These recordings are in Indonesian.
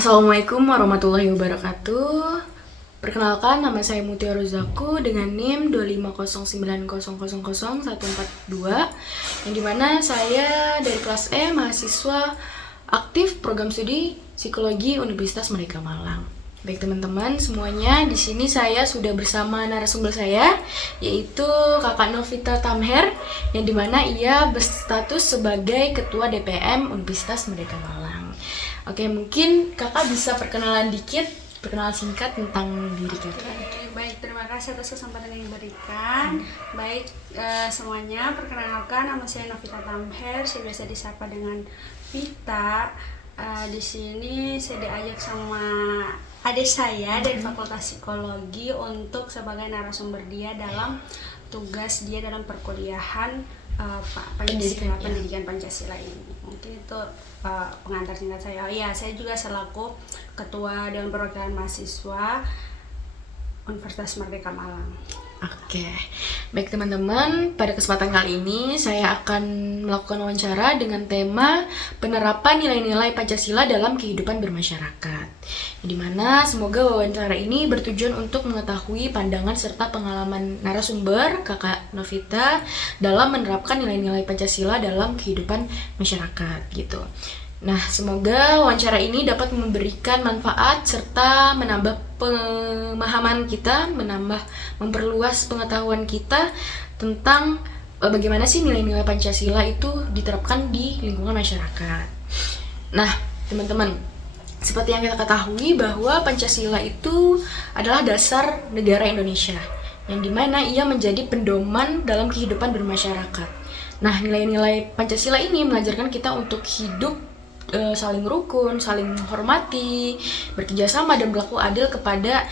Assalamualaikum warahmatullahi wabarakatuh. Perkenalkan, nama saya Mutia Rozaku dengan NIM 25090000142, yang dimana saya dari kelas E, mahasiswa aktif program studi Psikologi Universitas Merdeka Malang. Baik teman-teman semuanya, di sini saya sudah bersama narasumber saya, yaitu Kakak Novita Tamher, yang dimana ia berstatus sebagai Ketua DPM Universitas Merdeka Malang. Oke, mungkin kakak bisa perkenalan perkenalan singkat tentang diri kakak. Baik, terima kasih atas kesempatan yang diberikan. Baik, semuanya, perkenalkan nama saya Novita Tamher, saya biasa disapa dengan Vita. Di sini saya diajak sama adik saya dari Fakultas Psikologi untuk sebagai narasumber dia dalam tugas dia dalam perkuliahan pendidikan Pancasila ini. Mungkin itu pengantar singkat saya. Saya juga selaku Ketua Dewan Perwakilan Mahasiswa Universitas Merdeka Malang. Oke, baik teman-teman, pada kesempatan kali ini saya akan melakukan wawancara dengan tema penerapan nilai-nilai Pancasila dalam kehidupan bermasyarakat. Dimana semoga wawancara ini bertujuan untuk mengetahui pandangan serta pengalaman narasumber Kakak Novita dalam menerapkan nilai-nilai Pancasila dalam kehidupan masyarakat gitu. Nah, semoga wawancara ini dapat memberikan manfaat serta menambah pemahaman kita, memperluas pengetahuan kita tentang bagaimana sih nilai-nilai Pancasila itu diterapkan di lingkungan masyarakat. Nah, teman-teman, seperti yang kita ketahui bahwa Pancasila itu adalah dasar negara Indonesia, yang dimana ia menjadi pedoman dalam kehidupan bermasyarakat. Nah, nilai-nilai Pancasila ini mengajarkan kita untuk hidup saling rukun, saling menghormati, bekerjasama dan berlaku adil kepada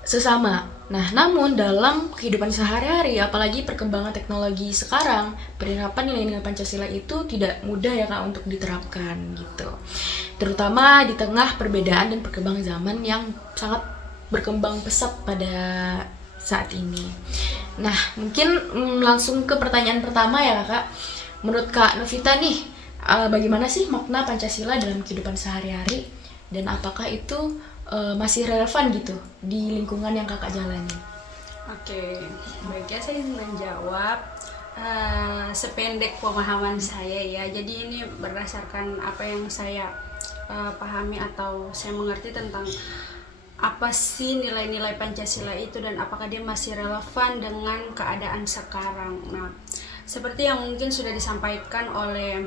sesama. Nah, namun dalam kehidupan sehari-hari, apalagi perkembangan teknologi sekarang, penerapan nilai-nilai Pancasila itu tidak mudah ya Kak untuk diterapkan gitu. Terutama di tengah perbedaan dan perkembangan zaman yang sangat berkembang pesat pada saat ini. Nah, mungkin langsung ke pertanyaan pertama ya Kak. Menurut Kak Novita nih, bagaimana sih makna Pancasila dalam kehidupan sehari-hari dan apakah itu masih relevan gitu di lingkungan yang kakak jalani? Oke, baiknya saya ingin menjawab sependek pemahaman saya ya. Jadi ini berdasarkan apa yang saya pahami atau saya mengerti tentang apa sih nilai-nilai Pancasila itu dan apakah dia masih relevan dengan keadaan sekarang. Nah, seperti yang mungkin sudah disampaikan oleh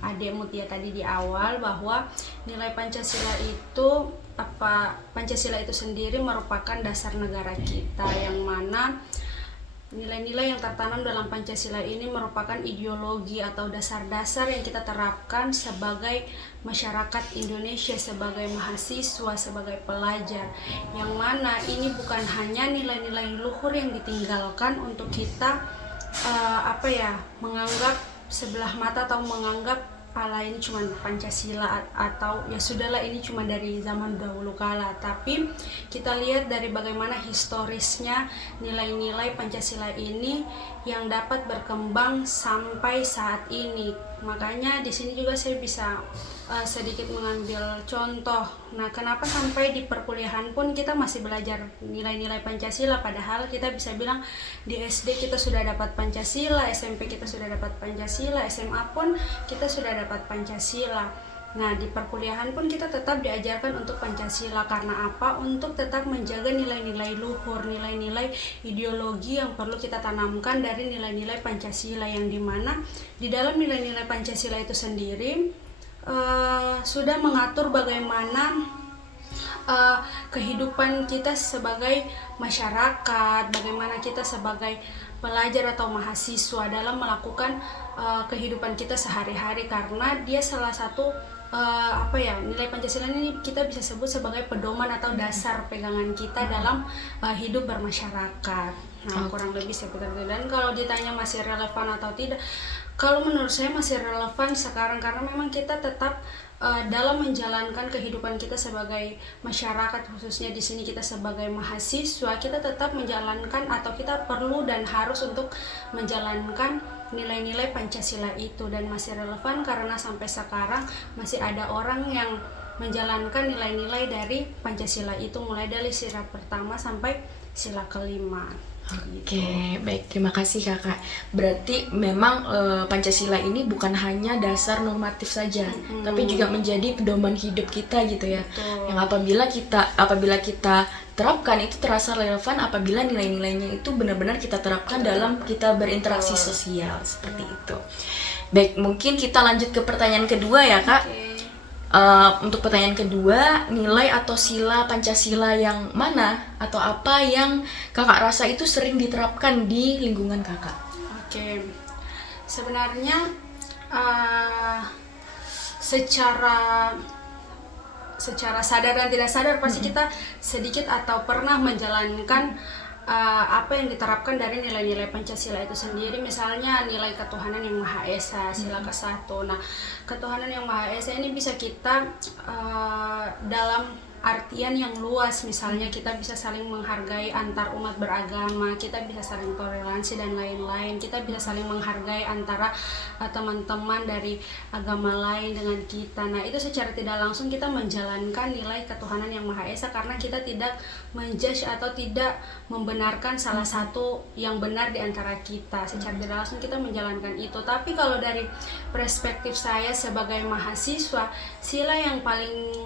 Ade Mutia tadi di awal, bahwa nilai Pancasila itu Pancasila itu sendiri merupakan dasar negara kita, yang mana nilai-nilai yang tertanam dalam Pancasila ini merupakan ideologi atau dasar-dasar yang kita terapkan sebagai masyarakat Indonesia, sebagai mahasiswa, sebagai pelajar, yang mana ini bukan hanya nilai-nilai luhur yang ditinggalkan untuk kita menganggap sebelah mata atau menganggap ini cuma Pancasila atau ya sudahlah ini cuma dari zaman dahulu kala, tapi kita lihat dari bagaimana historisnya nilai-nilai Pancasila ini yang dapat berkembang sampai saat ini. Makanya di sini juga saya bisa sedikit mengambil contoh. Nah, kenapa sampai di perkuliahan pun kita masih belajar nilai-nilai Pancasila, padahal kita bisa bilang di SD kita sudah dapat Pancasila, SMP kita sudah dapat Pancasila, SMA pun kita sudah dapat Pancasila. Nah, di perkuliahan pun kita tetap diajarkan untuk Pancasila. Karena apa? Untuk tetap menjaga nilai-nilai luhur, nilai-nilai ideologi yang perlu kita tanamkan dari nilai-nilai Pancasila, yang dimana di dalam nilai-nilai Pancasila itu sendiri sudah mengatur bagaimana kehidupan kita sebagai masyarakat, bagaimana kita sebagai pelajar atau mahasiswa dalam melakukan kehidupan kita sehari-hari, karena dia salah satu nilai Pancasila ini kita bisa sebut sebagai pedoman atau dasar pegangan kita dalam hidup bermasyarakat. Nah, kurang lebih seperti itu. Dan kalau ditanya masih relevan atau tidak, kalau menurut saya masih relevan sekarang, karena memang kita tetap dalam menjalankan kehidupan kita sebagai masyarakat, khususnya di sini kita sebagai mahasiswa, kita tetap menjalankan atau kita perlu dan harus untuk menjalankan nilai-nilai Pancasila itu, dan masih relevan karena sampai sekarang masih ada orang yang menjalankan nilai-nilai dari Pancasila itu, mulai dari sila pertama sampai sila kelima. Oke, baik, terima kasih kakak. Berarti memang Pancasila ini bukan hanya dasar normatif saja, tapi juga menjadi pedoman hidup kita gitu ya. Betul. Yang apabila kita terapkan itu terasa relevan apabila nilai-nilainya itu benar-benar kita terapkan dalam kita berinteraksi sosial seperti itu. Baik, mungkin kita lanjut ke pertanyaan kedua ya kak. Untuk pertanyaan kedua, nilai atau sila Pancasila yang mana atau apa yang kakak rasa itu sering diterapkan di lingkungan kakak? Oke, sebenarnya secara sadar dan tidak sadar pasti kita sedikit atau pernah menjalankan apa yang diterapkan dari nilai-nilai Pancasila itu sendiri. Misalnya nilai ketuhanan yang Maha Esa, sila ke-1. Nah, ketuhanan yang Maha Esa ini bisa kita dalam artian yang luas, misalnya kita bisa saling menghargai antar umat beragama, kita bisa saling toleransi dan lain-lain, kita bisa saling menghargai antara teman-teman dari agama lain dengan kita. Nah, itu secara tidak langsung kita menjalankan nilai ketuhanan yang Maha Esa, karena kita tidak menjudge atau tidak membenarkan salah satu yang benar di antara kita. Secara tidak langsung kita menjalankan itu. Tapi kalau dari perspektif saya sebagai mahasiswa, sila yang paling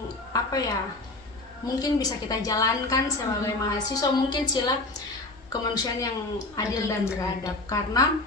mungkin bisa kita jalankan sebagai mahasiswa, mungkin sila kemanusiaan yang adil dan beradab. Karena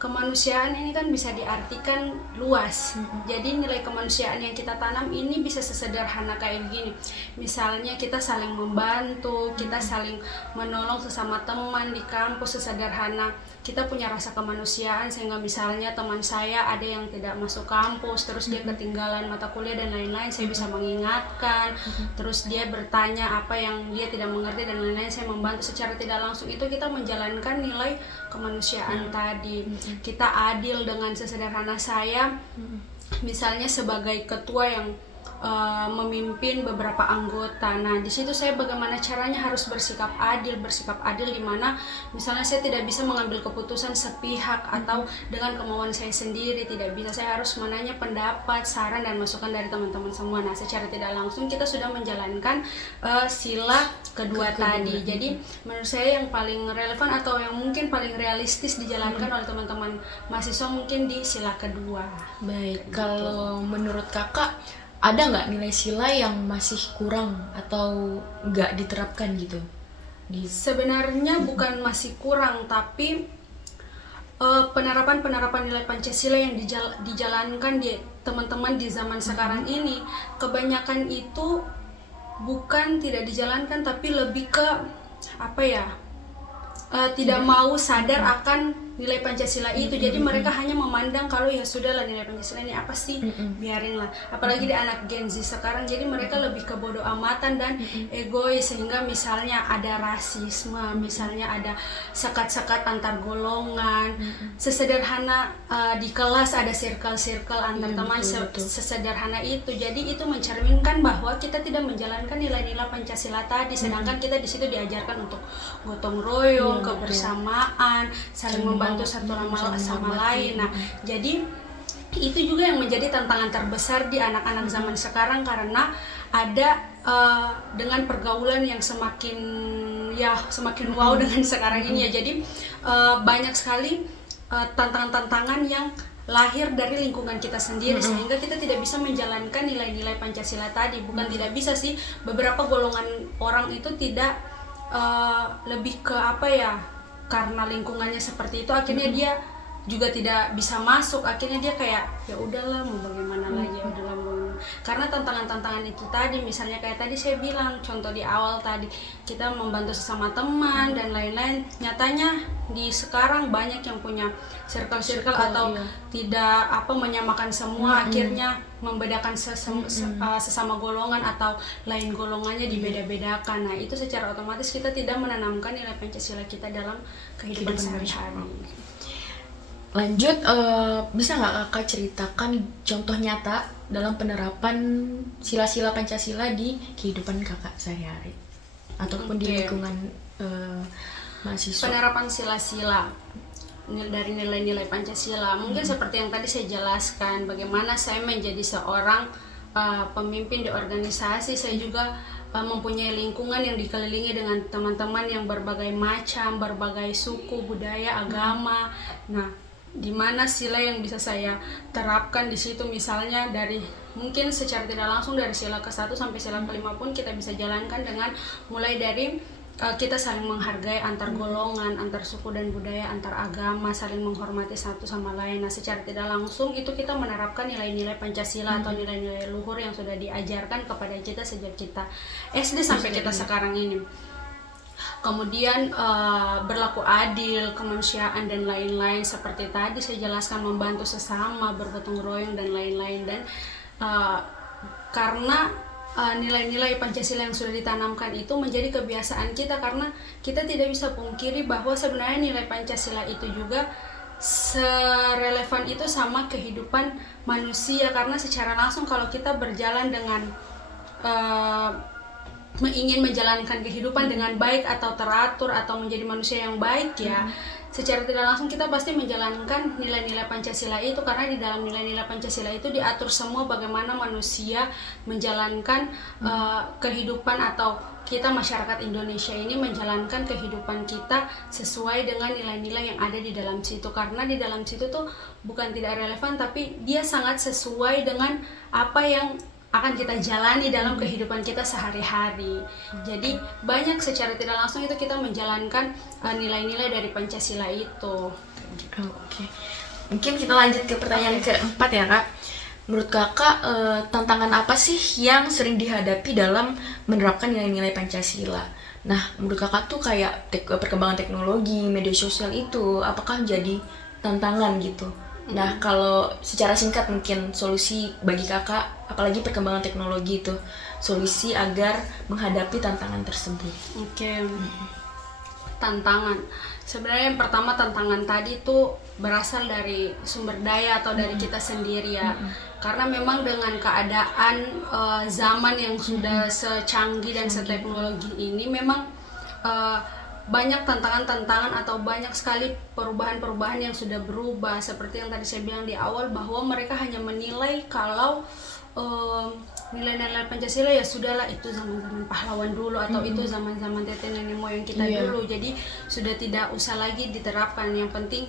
kemanusiaan ini kan bisa diartikan luas. Jadi nilai kemanusiaan yang kita tanam ini bisa sesederhana kayak begini. Misalnya kita saling membantu, kita saling menolong sesama teman di kampus, sesederhana kita punya rasa kemanusiaan, sehingga misalnya teman saya ada yang tidak masuk kampus, terus dia ketinggalan mata kuliah dan lain-lain, saya bisa mengingatkan, terus dia bertanya apa yang dia tidak mengerti dan lain-lain, saya membantu. Secara tidak langsung itu kita menjalankan nilai kemanusiaan tadi. Kita adil dengan sesederhana saya, misalnya sebagai ketua yang memimpin beberapa anggota. Nah, di situ saya bagaimana caranya harus bersikap adil di mana misalnya saya tidak bisa mengambil keputusan sepihak atau dengan kemauan saya sendiri, tidak bisa. Saya harus menanya pendapat, saran dan masukan dari teman-teman semua. Nah, secara tidak langsung kita sudah menjalankan sila kedua tadi. Jadi, menurut saya yang paling relevan atau yang mungkin paling realistis dijalankan oleh teman-teman mahasiswa mungkin di sila kedua. Baik, kalau menurut kakak ada nggak nilai sila yang masih kurang atau nggak diterapkan gitu? Sebenarnya bukan masih kurang, tapi penerapan nilai Pancasila yang dijalankan di teman-teman di zaman sekarang ini kebanyakan itu bukan tidak dijalankan, tapi lebih ke tidak mau sadar akan nilai Pancasila itu. Jadi mereka hanya memandang kalau ya sudahlah, nilai Pancasila ini apa sih, biarinlah. Apalagi di anak Gen Z sekarang, jadi mereka lebih ke bodo amatan dan egois, sehingga misalnya ada rasisme, misalnya ada sekat-sekat antar golongan, sesederhana di kelas ada circle antar teman, sesederhana itu. Jadi itu mencerminkan bahwa kita tidak menjalankan nilai-nilai Pancasila tadi, sedangkan kita di situ diajarkan untuk gotong royong, kebersamaan, saling membantu satu sama lain. Nah, jadi itu juga yang menjadi tantangan terbesar di anak-anak zaman sekarang, karena ada dengan pergaulan yang semakin wow dengan sekarang ini ya. Jadi banyak sekali tantangan-tantangan yang lahir dari lingkungan kita sendiri, sehingga kita tidak bisa menjalankan nilai-nilai Pancasila tadi. Bukan tidak bisa sih, beberapa golongan orang itu tidak lebih ke karena lingkungannya seperti itu, akhirnya dia juga tidak bisa masuk. Akhirnya dia kayak ya udahlah, mau bagaimana lagi, karena tantangan-tantangan itu tadi. Misalnya kayak tadi saya bilang contoh di awal tadi, kita membantu sesama teman dan lain-lain. Nyatanya di sekarang banyak yang punya circle atau tidak menyamakan semua, akhirnya membedakan sesama golongan atau lain golongannya dibeda-bedakan. Nah, itu secara otomatis kita tidak menanamkan nilai Pancasila kita dalam kehidupan sehari-hari. Lanjut, bisa nggak kakak ceritakan contoh nyata dalam penerapan sila-sila Pancasila di kehidupan kakak sehari-hari ataupun di lingkungan mahasiswa? Penerapan sila-sila dari nilai-nilai Pancasila mungkin seperti yang tadi saya jelaskan, bagaimana saya menjadi seorang pemimpin di organisasi, saya juga mempunyai lingkungan yang dikelilingi dengan teman-teman yang berbagai macam, berbagai suku, budaya, agama. Nah, di mana sila yang bisa saya terapkan di situ, misalnya dari mungkin secara tidak langsung dari sila ke-1 sampai sila ke-5 pun kita bisa jalankan dengan mulai dari kita saling menghargai antar golongan, antar suku dan budaya, antar agama, saling menghormati satu sama lain. Nah, secara tidak langsung itu kita menerapkan nilai-nilai Pancasila atau nilai-nilai luhur yang sudah diajarkan kepada kita sejak kita SD sampai kita sekarang ini. Kemudian berlaku adil, kemanusiaan dan lain-lain, seperti tadi saya jelaskan, membantu sesama, bergotong royong dan lain-lain. Dan karena nilai-nilai Pancasila yang sudah ditanamkan itu menjadi kebiasaan kita, karena kita tidak bisa pungkiri bahwa sebenarnya nilai Pancasila itu juga serelevan itu sama kehidupan manusia, karena secara langsung kalau kita berjalan dengan ingin menjalankan kehidupan dengan baik atau teratur atau menjadi manusia yang baik ya, secara tidak langsung kita pasti menjalankan nilai-nilai Pancasila itu, karena di dalam nilai-nilai Pancasila itu diatur semua bagaimana manusia menjalankan kehidupan, atau kita masyarakat Indonesia ini menjalankan kehidupan kita sesuai dengan nilai-nilai yang ada di dalam situ. Karena di dalam situ tuh bukan tidak relevan, tapi dia sangat sesuai dengan apa yang akan kita jalani dalam kehidupan kita sehari-hari. Jadi banyak secara tidak langsung itu kita menjalankan nilai-nilai dari Pancasila itu. Oke. Mungkin kita lanjut ke pertanyaan keempat ya, Kak. Menurut Kakak, tantangan apa sih yang sering dihadapi dalam menerapkan nilai-nilai Pancasila? Nah, menurut Kakak tuh kayak perkembangan teknologi, media sosial itu apakah jadi tantangan gitu? Nah, kalau secara singkat mungkin solusi bagi Kakak, apalagi perkembangan teknologi itu, solusi agar menghadapi tantangan tersebut. Oke. Tantangan. Sebenarnya yang pertama, tantangan tadi itu berasal dari sumber daya atau dari kita sendiri ya. Karena memang dengan keadaan zaman yang sudah secanggih dan seteknologi ini, memang banyak tantangan-tantangan atau banyak sekali perubahan-perubahan yang sudah berubah. Seperti yang tadi saya bilang di awal, bahwa mereka hanya menilai kalau nilai-nilai Pancasila ya sudahlah, itu zaman-zaman pahlawan dulu, atau itu zaman-zaman tete nenek moyang kita dulu, jadi sudah tidak usah lagi diterapkan. Yang penting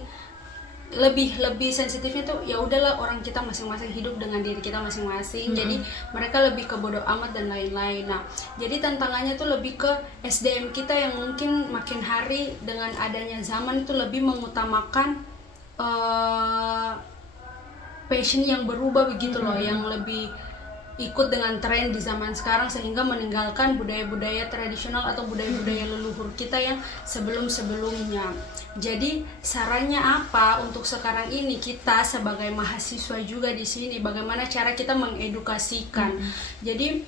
lebih sensitifnya tuh ya udahlah, orang kita masing-masing hidup dengan diri kita masing-masing. Jadi mereka lebih ke bodo amat dan lain-lain. Nah, jadi tantangannya tuh lebih ke SDM kita yang mungkin makin hari dengan adanya zaman itu lebih mengutamakan passion yang berubah begitu loh, yang lebih ikut dengan tren di zaman sekarang, sehingga meninggalkan budaya-budaya tradisional atau budaya-budaya leluhur kita yang sebelum-sebelumnya. Jadi sarannya apa untuk sekarang ini, kita sebagai mahasiswa juga di sini, bagaimana cara kita mengedukasikan. Jadi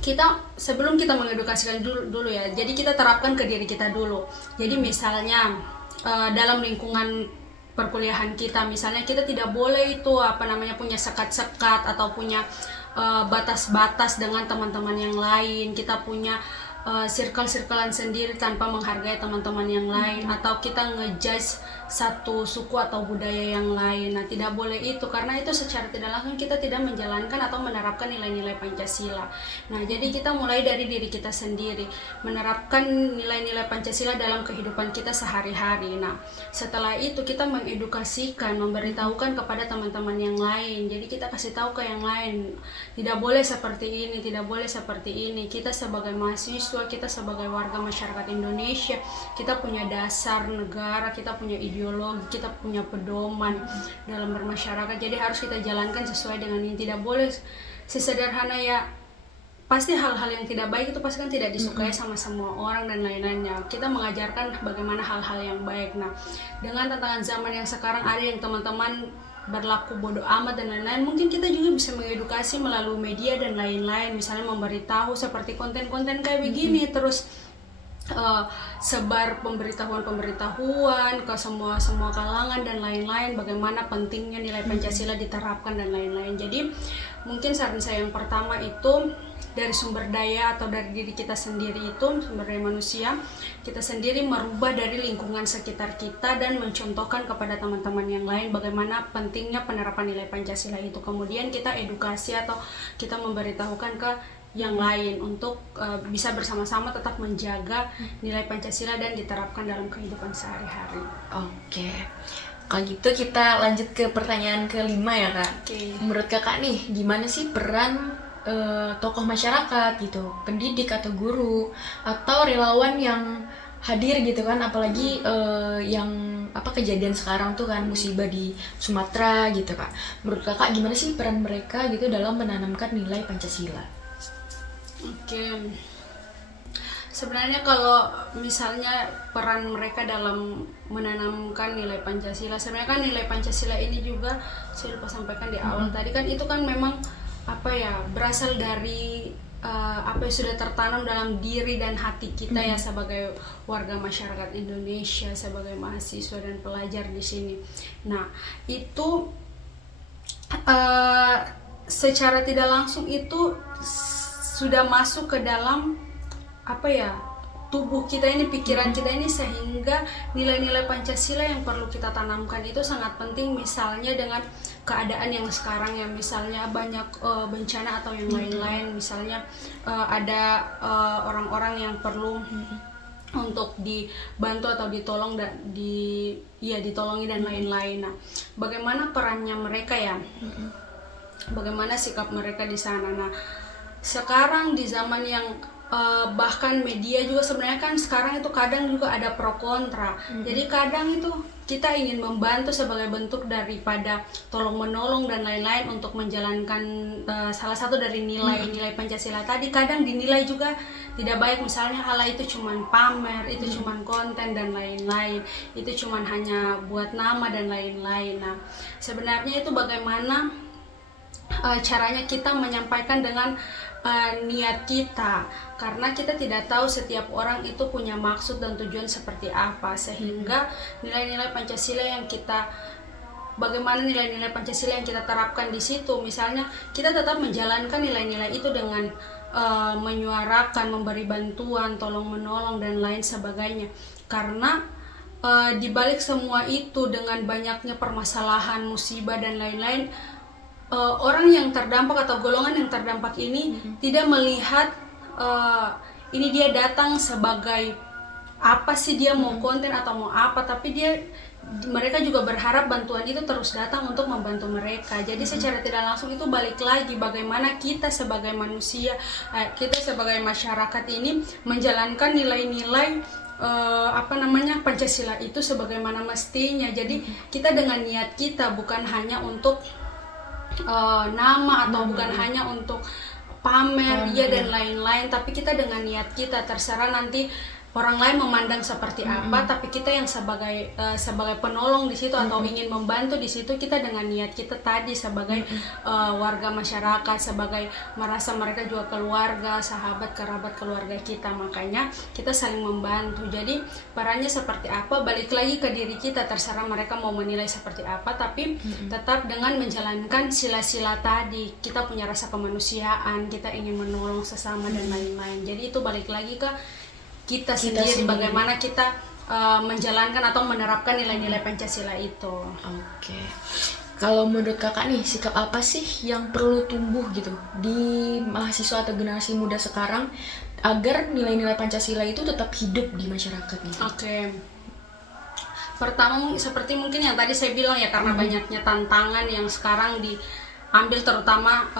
kita sebelum kita mengedukasikan dulu ya, jadi kita terapkan ke diri kita dulu. Jadi misalnya dalam lingkungan perkuliahan kita, misalnya kita tidak boleh itu punya sekat-sekat atau punya batas-batas dengan teman-teman yang lain. Kita punya circle-circlean sendiri tanpa menghargai teman-teman yang lain, atau kita ngejudge satu suku atau budaya yang lain. Nah, tidak boleh itu, karena itu secara tidak langsung kita tidak menjalankan atau menerapkan nilai-nilai Pancasila. Nah, jadi kita mulai dari diri kita sendiri, menerapkan nilai-nilai Pancasila dalam kehidupan kita sehari-hari. Nah, setelah itu kita mengedukasikan, memberitahukan kepada teman-teman yang lain. Jadi kita kasih tahu ke yang lain, tidak boleh seperti ini, tidak boleh seperti ini. Kita sebagai mahasiswa, kita sebagai warga masyarakat Indonesia, kita punya dasar negara, kita punya ideologi, kita punya pedoman dalam bermasyarakat. Jadi harus kita jalankan sesuai dengan ini. Tidak boleh sesederhana ya, pasti hal-hal yang tidak baik itu pasti kan tidak disukai sama semua orang dan lain-lainnya. Kita mengajarkan bagaimana hal-hal yang baik. Nah, dengan tantangan zaman yang sekarang ada yang teman-teman berlaku bodoh amat dan lain-lain, mungkin kita juga bisa mengedukasi melalui media dan lain-lain, misalnya memberitahu seperti konten-konten kayak begini, terus sebar pemberitahuan ke semua kalangan dan lain-lain, bagaimana pentingnya nilai Pancasila diterapkan dan lain-lain. Jadi mungkin saran saya yang pertama itu dari sumber daya atau dari diri kita sendiri itu, sumber daya manusia, kita sendiri merubah dari lingkungan sekitar kita dan mencontohkan kepada teman-teman yang lain bagaimana pentingnya penerapan nilai Pancasila itu. Kemudian kita edukasi atau kita memberitahukan ke yang lain untuk bisa bersama-sama tetap menjaga nilai Pancasila dan diterapkan dalam kehidupan sehari-hari. Oke. Kalau gitu kita lanjut ke pertanyaan kelima ya Kak. Oke. Menurut Kakak nih, gimana sih peran tokoh masyarakat gitu, pendidik atau guru atau relawan yang hadir gitu kan, apalagi yang kejadian sekarang tuh kan musibah di Sumatera gitu Kak. Menurut Kakak gimana sih peran mereka gitu dalam menanamkan nilai Pancasila? Oke. Sebenarnya kalau misalnya peran mereka dalam menanamkan nilai Pancasila, sebenarnya kan nilai Pancasila ini juga saya lupa sampaikan di awal tadi kan, itu kan memang berasal dari apa yang sudah tertanam dalam diri dan hati kita ya sebagai warga masyarakat Indonesia, sebagai mahasiswa dan pelajar di sini. Nah, itu secara tidak langsung itu sudah masuk ke dalam tubuh kita ini, pikiran kita ini, sehingga nilai-nilai Pancasila yang perlu kita tanamkan itu sangat penting. Misalnya dengan keadaan yang sekarang yang misalnya banyak bencana atau yang lain-lain, misalnya ada orang-orang yang perlu untuk dibantu atau ditolong dan ditolongi dan lain-lain. Nah, bagaimana perannya mereka ya? Bagaimana sikap mereka di sana? Nah, sekarang di zaman yang bahkan media juga sebenarnya kan sekarang itu kadang juga ada pro kontra. Jadi kadang itu kita ingin membantu sebagai bentuk daripada tolong menolong dan lain-lain untuk menjalankan salah satu dari nilai-nilai Pancasila tadi, kadang dinilai juga tidak baik. Misalnya ala itu cuman pamer, itu cuman konten dan lain-lain, itu cuman hanya buat nama dan lain-lain. Nah, sebenarnya itu bagaimana caranya kita menyampaikan dengan niat kita, karena kita tidak tahu setiap orang itu punya maksud dan tujuan seperti apa, sehingga nilai-nilai Pancasila yang kita terapkan di situ, misalnya kita tetap menjalankan nilai-nilai itu dengan menyuarakan, memberi bantuan, tolong menolong dan lain sebagainya. Karena di balik semua itu, dengan banyaknya permasalahan, musibah dan lain-lain, orang yang terdampak atau golongan yang terdampak ini tidak melihat ini dia datang sebagai apa sih, dia mau konten atau mau apa, tapi mereka juga berharap bantuan itu terus datang untuk membantu mereka. Jadi secara tidak langsung itu balik lagi bagaimana kita sebagai manusia, kita sebagai masyarakat ini menjalankan nilai-nilai Pancasila itu sebagaimana mestinya. Jadi kita dengan niat kita, bukan hanya untuk nama atau bukan hanya untuk pamer dan lain-lain, tapi kita dengan niat kita. Terserah nanti orang lain memandang seperti apa, tapi kita yang sebagai penolong di situ atau ingin membantu di situ, kita dengan niat kita tadi sebagai warga masyarakat, sebagai merasa mereka juga keluarga, sahabat, kerabat keluarga kita, makanya kita saling membantu. Jadi perannya seperti apa, balik lagi ke diri kita, terserah mereka mau menilai seperti apa, tapi tetap dengan menjalankan sila-sila tadi. Kita punya rasa kemanusiaan, kita ingin menolong sesama dan lain-lain. Jadi itu balik lagi ke kita sendiri, bagaimana kita menjalankan atau menerapkan nilai-nilai Pancasila itu. Oke. Kalau menurut Kakak nih, sikap apa sih yang perlu tumbuh gitu di mahasiswa atau generasi muda sekarang agar nilai-nilai Pancasila itu tetap hidup di masyarakat nih? Oke. Pertama, seperti mungkin yang tadi saya bilang ya, karena banyaknya tantangan yang sekarang diambil terutama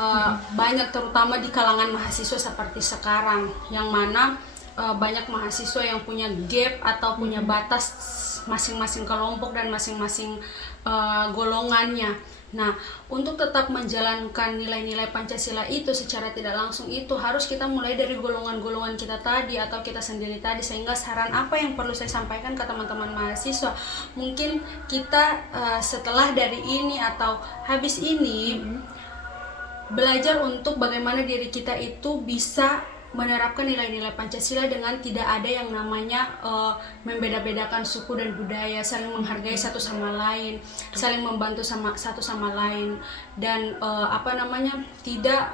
terutama di kalangan mahasiswa seperti sekarang, yang mana banyak mahasiswa yang punya gap atau punya batas masing-masing kelompok dan masing-masing golongannya. Nah, untuk tetap menjalankan nilai-nilai Pancasila itu secara tidak langsung itu harus kita mulai dari golongan-golongan kita tadi atau kita sendiri tadi. Sehingga saran apa yang perlu saya sampaikan ke teman-teman mahasiswa, mungkin kita setelah dari ini atau habis ini belajar untuk bagaimana diri kita itu bisa menerapkan nilai-nilai Pancasila dengan tidak ada yang namanya membeda-bedakan suku dan budaya, saling menghargai satu sama lain, saling membantu satu sama lain, dan tidak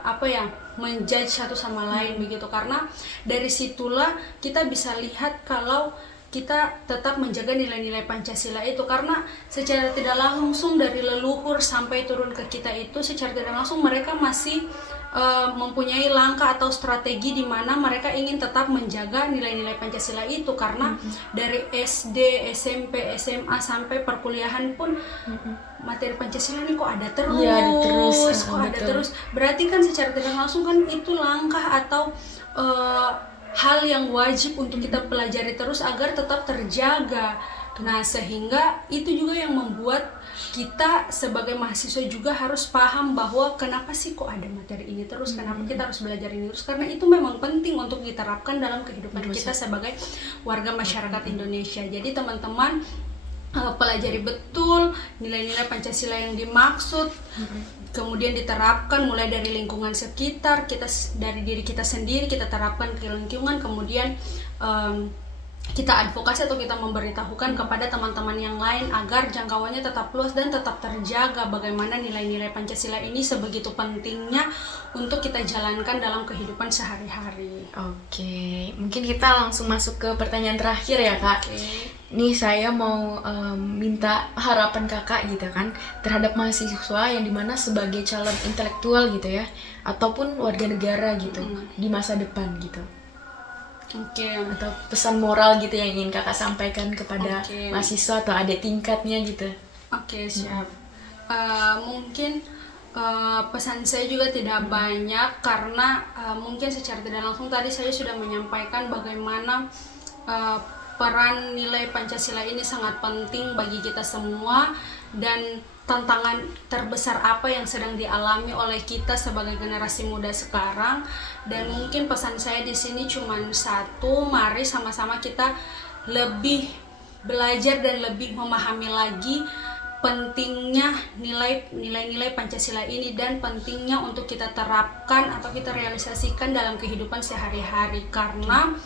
menjudge satu sama lain begitu. Karena dari situlah kita bisa lihat kalau kita tetap menjaga nilai-nilai Pancasila itu, karena secara tidak langsung dari leluhur sampai turun ke kita itu secara tidak langsung mereka masih mempunyai langkah atau strategi di mana mereka ingin tetap menjaga nilai-nilai Pancasila itu, karena dari SD, SMP, SMA sampai perkuliahan pun materi Pancasila ini kok ada terus, ada terus. Berarti kan secara tidak langsung kan itu langkah atau hal yang wajib untuk kita pelajari terus agar tetap terjaga. Nah, sehingga itu juga yang membuat kita sebagai mahasiswa juga harus paham bahwa kenapa sih kok ada materi ini terus, kenapa kita harus belajar ini terus, karena itu memang penting untuk diterapkan dalam kehidupan kita sebagai warga masyarakat Indonesia. Jadi teman-teman pelajari betul nilai-nilai Pancasila yang dimaksud, kemudian diterapkan mulai dari lingkungan sekitar kita, dari diri kita sendiri kita terapkan ke lingkungan, kemudian kita advokasi atau kita memberitahukan kepada teman-teman yang lain agar jangkauannya tetap luas dan tetap terjaga, bagaimana nilai-nilai Pancasila ini sebegitu pentingnya untuk kita jalankan dalam kehidupan sehari-hari. Oke, mungkin kita langsung masuk ke pertanyaan terakhir ya Kak. Nih saya mau minta harapan Kakak gitu kan terhadap mahasiswa yang dimana sebagai calon intelektual gitu ya, ataupun warga negara gitu di masa depan gitu. Atau pesan moral gitu yang ingin Kakak sampaikan kepada mahasiswa atau adik tingkatnya gitu. Siap. Mungkin pesan saya juga tidak banyak, karena mungkin secara tidak langsung tadi saya sudah menyampaikan bagaimana peran nilai Pancasila ini sangat penting bagi kita semua, dan tantangan terbesar apa yang sedang dialami oleh kita sebagai generasi muda sekarang. Dan mungkin pesan saya di sini cuma satu, mari sama-sama kita lebih belajar dan lebih memahami lagi pentingnya nilai-nilai Pancasila ini, dan pentingnya untuk kita terapkan atau kita realisasikan dalam kehidupan sehari-hari. Karena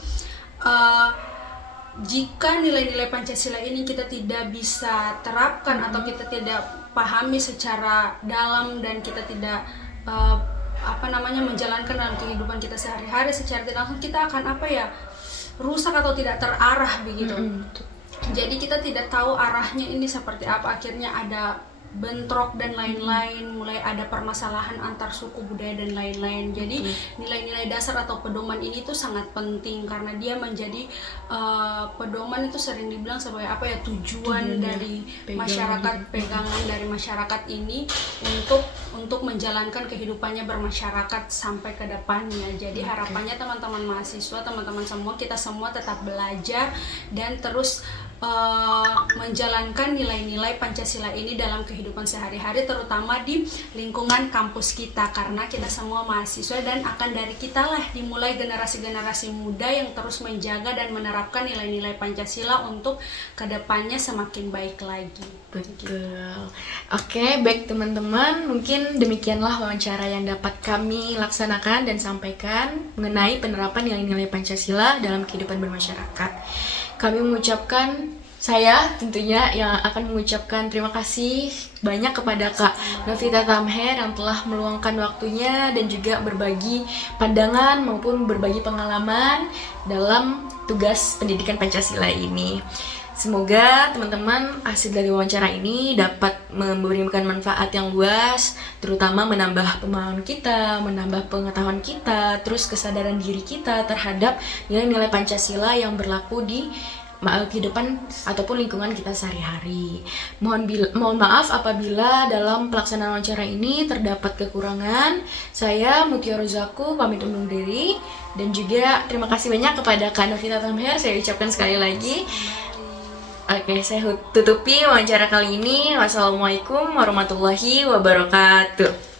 jika nilai-nilai Pancasila ini kita tidak bisa terapkan atau kita tidak pahami secara dalam, dan kita tidak menjalankan dalam kehidupan kita sehari-hari secara tidak langsung, kita akan rusak atau tidak terarah begitu. Jadi kita tidak tahu arahnya ini seperti apa, akhirnya ada bentrok dan lain-lain, mulai ada permasalahan antar suku, budaya dan lain-lain. Jadi nilai-nilai dasar atau pedoman ini tuh sangat penting, karena dia menjadi pedoman itu sering dibilang sebagai tujuan dari masyarakat, pegangan dari masyarakat ini untuk menjalankan kehidupannya bermasyarakat sampai ke depannya. Jadi harapannya teman-teman mahasiswa, teman-teman semua, kita semua tetap belajar dan terus menjalankan nilai-nilai Pancasila ini dalam kehidupan sehari-hari, terutama di lingkungan kampus kita, karena kita semua mahasiswa dan akan dari kita lah dimulai generasi-generasi muda yang terus menjaga dan menerapkan nilai-nilai Pancasila untuk kedepannya semakin baik lagi. Betul. Oke, baik teman-teman, mungkin demikianlah wawancara yang dapat kami laksanakan dan sampaikan mengenai penerapan nilai-nilai Pancasila dalam kehidupan bermasyarakat. Kami mengucapkan, saya tentunya yang akan mengucapkan terima kasih banyak kepada Kak Novita Tamher yang telah meluangkan waktunya dan juga berbagi pandangan maupun berbagi pengalaman dalam tugas pendidikan Pancasila ini. Semoga teman-teman hasil dari wawancara ini dapat memberikan manfaat yang luas, terutama menambah pemahaman kita, menambah pengetahuan kita, terus kesadaran diri kita terhadap nilai-nilai Pancasila yang berlaku di kehidupan ataupun lingkungan kita sehari-hari. Mohon maaf apabila dalam pelaksanaan wawancara ini terdapat kekurangan. Saya Mutia Rozaku pamit undur diri, dan juga terima kasih banyak kepada Kak Novita Tamher saya ucapkan sekali lagi. Oke, saya tutupi wawancara kali ini. Wassalamualaikum warahmatullahi wabarakatuh.